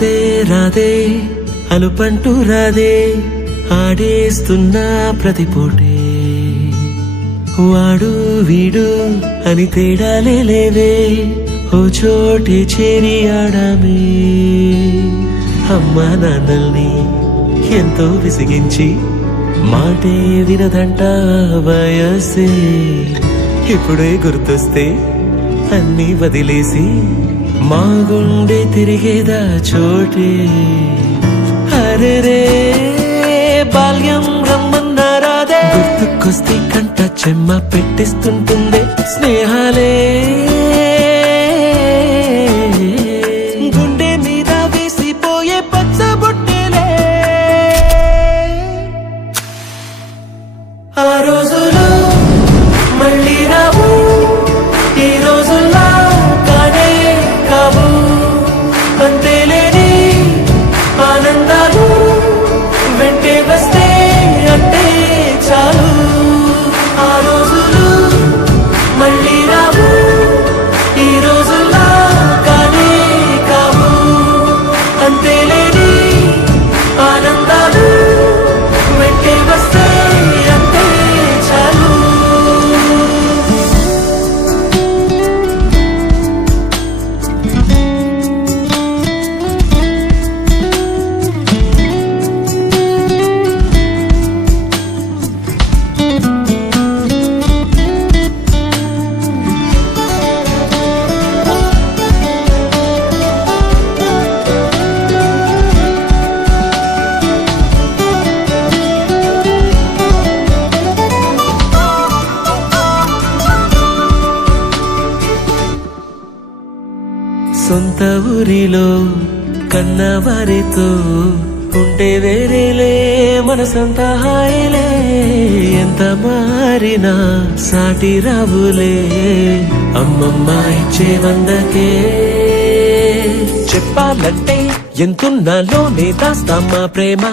రాధే రాధే అలుపంటూ రాధే ఆడేస్తున్నా ప్రతి పూటే వాడు వీడు అని తేడాలే లేవే ఓ చోటే చేరి ఆడామే అమ్మా నాన్నల్ని ఎంతో విసిగించి మాటే వినదంట వయసే ఇప్పుడే గుర్తొస్తే అన్నీ వదిలేసి మా గుండె తిరిగేదా చోటే అరే రే బాల్యం రమ్మన్నారాదే గుర్తుకొస్తే కంట చెమ్మ పెట్టిస్తుంటుందే స్నేహాలే గుండె మీద వేసిపోయే పచ్చబొట్టేలే ఆ రోజులు మళ్ళీ రావు ఈ రోజుల్లో కానే కావు అంతేలేని ఆనందాలు వెంటే వస్తే అంటే చాలు ఆ రోజులు మళ్ళీ రావు ఈ రోజుల్లో కానే కావు అంతేలేని ఆనందాలు వెంటే వస్తే అంటే చాలు సొంత ఊరిలో కన్నవారితో ఉంటే వేరేలే మన సొంత హాయిలే ఎంత మారినా సాటి రావులే అమ్మమ్మ ఇచ్చే వందకే చెప్పాలంటే ఎంతున్నాలోనే దాస్తామా ప్రేమ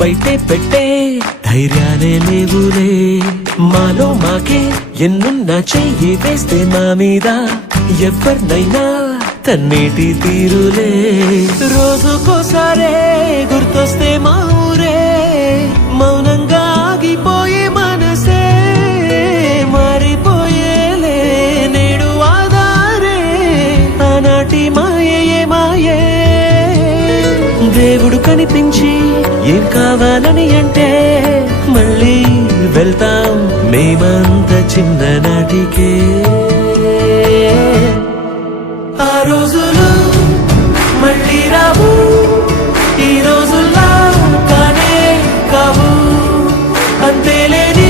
బయటే పెట్టే ధైర్యాలే లేవులే మాలో మాకే ఎన్నున్నా చెయ్యి వేస్తే మా మీద ఎవరినైనా తన్నేటి తీరులే రోజుకోసారే గుర్తొస్తే మా ఊరే మౌనంగా ఆగిపోయే మనసే మారిపోయేలే నేడు ఆధారే ఆనాటి మాయే మాయే దేవుడు కనిపించి ఏం కావాలని అంటే మళ్ళీ వెళ్తాం మేమంత చిన్ననాటికే ఆ రోజులు మళ్ళీ రావు ఈ రోజుల్లో కానే కావు అంతేలేని